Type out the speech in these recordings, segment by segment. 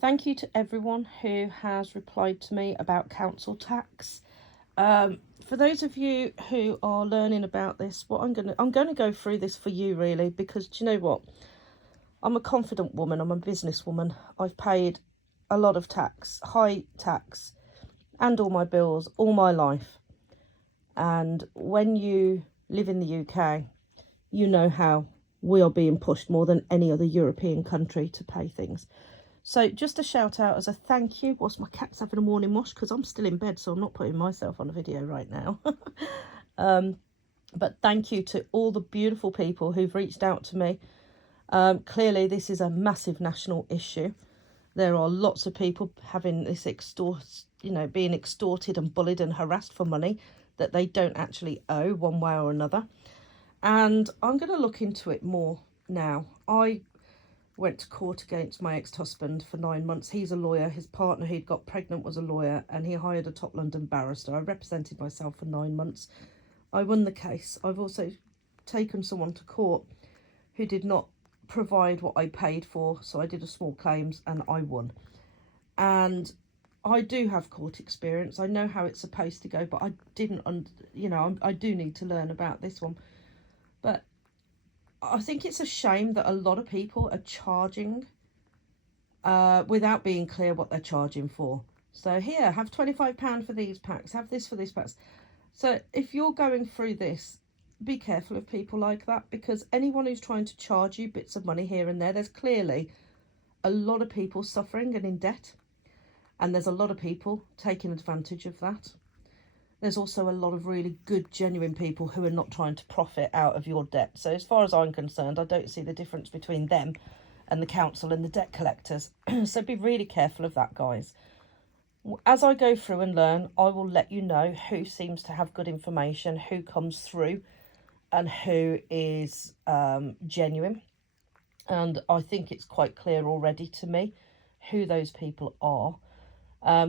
Thank you to everyone who has replied to me about council tax. For those of you who are learning about this, I'm gonna go through this for you really, because do you know what? I'm a confident woman. I'm a businesswoman. I've paid a lot of tax, high tax, and all my bills all my life. And when you live in the UK, you know how we are being pushed more than any other European country to pay things. So just a shout out as a thank you whilst my cat's having a morning wash, because I'm still in bed, so I'm not putting myself on a video right now. But thank you to all the beautiful people who've reached out to me. Clearly, this is a massive national issue. There are lots of people having this being extorted and bullied and harassed for money that they don't actually owe one way or another. And I'm going to look into it more now. I went to court against my ex-husband for 9 months. He's a lawyer. His partner who'd got pregnant was a lawyer, and he hired a top London barrister. I represented myself for 9 months. I won the case. I've also taken someone to court who did not provide what I paid for, so I did a small claims and I won. And I do have court experience. I know how it's supposed to go, but I didn't, I do need to learn about this one. But I think it's a shame that a lot of people are charging without being clear what they're charging for. So here, have £25 for these packs, have this for these packs. So if you're going through this, be careful of people like that, because anyone who's trying to charge you bits of money here and there, there's clearly a lot of people suffering and in debt, and there's a lot of people taking advantage of that. There's also a lot of really good, genuine people who are not trying to profit out of your debt. So as far as I'm concerned, I don't see the difference between them and the council and the debt collectors. So be really careful of that, guys. As I go through and learn, I will let you know who seems to have good information, who comes through, and who is genuine. And I think it's quite clear already to me who those people are.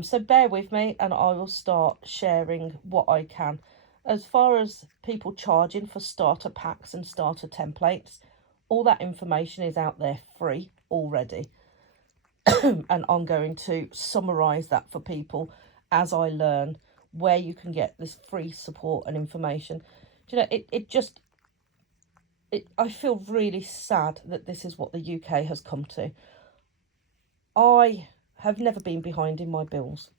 So bear with me and I will start sharing what I can. As far as people charging for starter packs and starter templates, all that information is out there free already. And I'm going to summarise that for people as I learn where you can get this free support and information. Do you know, I feel really sad that this is what the UK has come to. I have never been behind in my bills.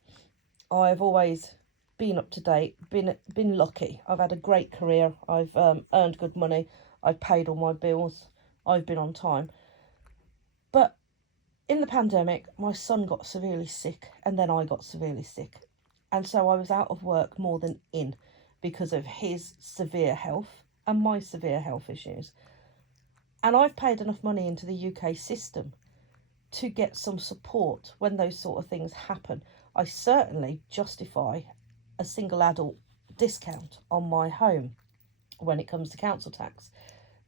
I've always been up to date, been lucky. I've had a great career. I've earned good money. I've paid all my bills. I've been on time. But in the pandemic, my son got severely sick, and then I got severely sick. And so I was out of work more than in because of his severe health and my severe health issues. And I've paid enough money into the UK system to get some support when those sort of things happen. I certainly justify a single adult discount on my home when it comes to council tax.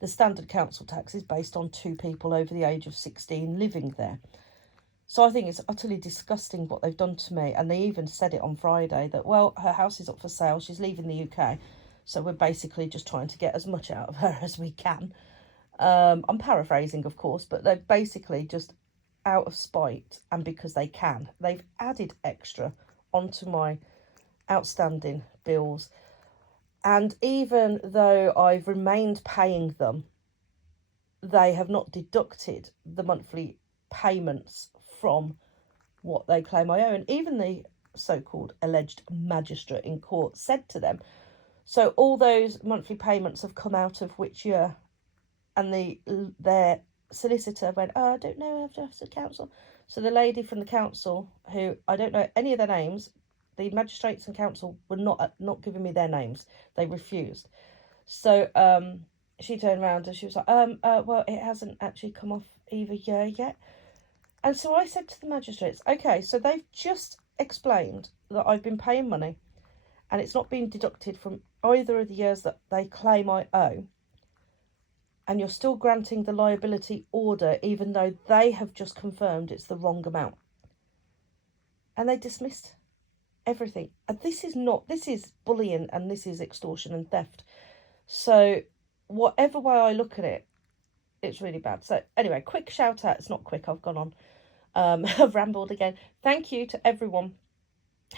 The standard council tax is based on 2 people over the age of 16 living there. So I think it's utterly disgusting what they've done to me. And they even said it on Friday that, well, her house is up for sale. She's leaving the UK. So we're basically just trying to get as much out of her as we can. I'm paraphrasing, of course, but they're basically just out of spite and because they can. They've added extra onto my outstanding bills. And even though I've remained paying them, they have not deducted the monthly payments from what they claim I owe. And even the so-called alleged magistrate in court said to them, so all those monthly payments have come out of which year? And their solicitor went, oh, I don't know, I've asked the council. So the lady from the council, who I don't know any of their names, the magistrates and council were not giving me their names. They refused. So she turned around and she was like, well, it hasn't actually come off either year yet. And so I said to the magistrates, okay, so they've just explained that I've been paying money and it's not been deducted from either of the years that they claim I owe. And you're still granting the liability order even though they have just confirmed it's the wrong amount. And they dismissed everything. And this is bullying and this is extortion and theft. So whatever way I look at it, it's really bad. So anyway, quick shout out. It's not quick, I've gone on. I've rambled again. Thank you to everyone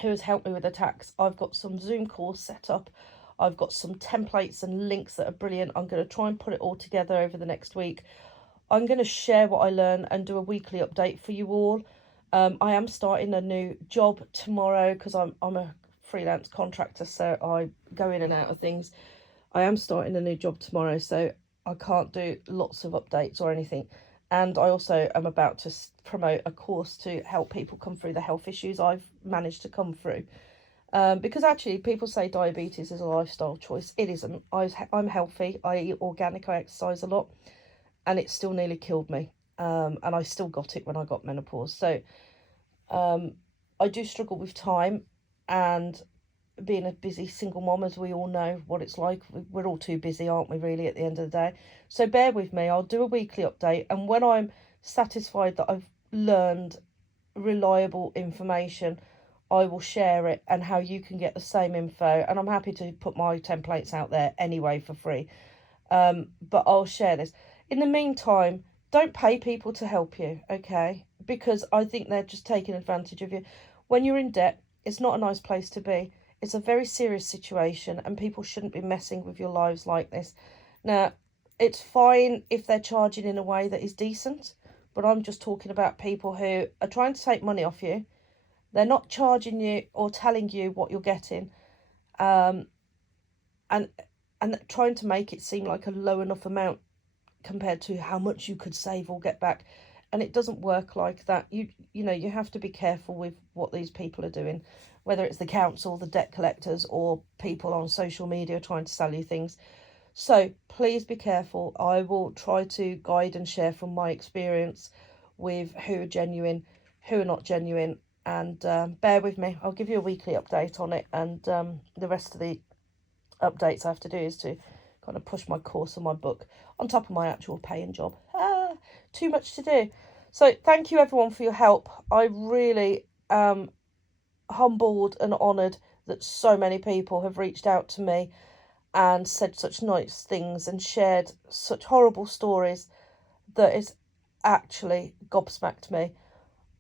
who has helped me with the tax. I've got some Zoom calls set up. I've got some templates and links that are brilliant. I'm going to try and put it all together over the next week. I'm going to share what I learn and do a weekly update for you all. I am starting a new job tomorrow because I'm a freelance contractor, so I go in and out of things. I am starting a new job tomorrow, so I can't do lots of updates or anything. And I also am about to promote a course to help people come through the health issues I've managed to come through. Because actually people say diabetes is a lifestyle choice. It isn't. I'm healthy. I eat organic. I exercise a lot. And it still nearly killed me. And I still got it when I got menopause. So I do struggle with time, and being a busy single mom, as we all know what it's like, we're all too busy, aren't we, really, at the end of the day? So bear with me. I'll do a weekly update, and when I'm satisfied that I've learned reliable information, I will share it and how you can get the same info. And I'm happy to put my templates out there anyway for free. But I'll share this. In the meantime, don't pay people to help you, okay? Because I think they're just taking advantage of you. When you're in debt, it's not a nice place to be. It's a very serious situation, and people shouldn't be messing with your lives like this. Now, it's fine if they're charging in a way that is decent, but I'm just talking about people who are trying to take money off you. They're not charging you or telling you what you're getting, and trying to make it seem like a low enough amount compared to how much you could save or get back. And it doesn't work like that. You know, you have to be careful with what these people are doing, whether it's the council, the debt collectors, or people on social media trying to sell you things. So please be careful. I will try to guide and share from my experience with who are genuine, who are not genuine, and bear with me. I'll give you a weekly update on it, and the rest of the updates I have to do is to kind of push my course and my book on top of my actual paying job. Too much to do. So thank you everyone for your help. I really am humbled and honoured that so many people have reached out to me and said such nice things and shared such horrible stories that it's actually gobsmacked me.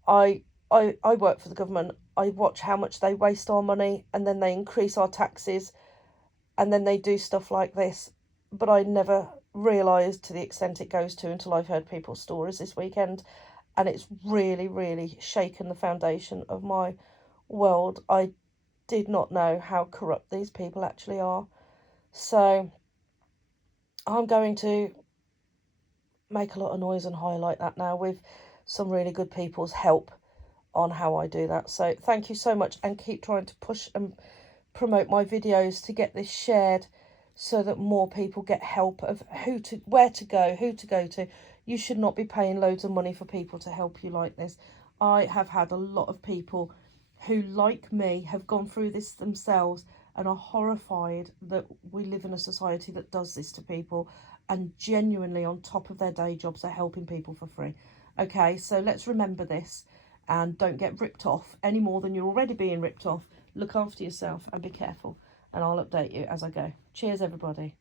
I work for the government. I watch how much they waste our money, and then they increase our taxes, and then they do stuff like this. But I never realised to the extent it goes to until I've heard people's stories this weekend, and it's really, really shaken the foundation of my world. I did not know how corrupt these people actually are. So I'm going to make a lot of noise and highlight that now with some really good people's help on how I do that. So thank you so much, and keep trying to push and promote my videos to get this shared so that more people get help of where to go, who to go to. You should not be paying loads of money for people to help you like this. I have had a lot of people who, like me, have gone through this themselves and are horrified that we live in a society that does this to people, and genuinely on top of their day jobs are helping people for free. Okay, so let's remember this and don't get ripped off any more than you're already being ripped off. Look after yourself and be careful, and I'll update you as I go. Cheers, everybody.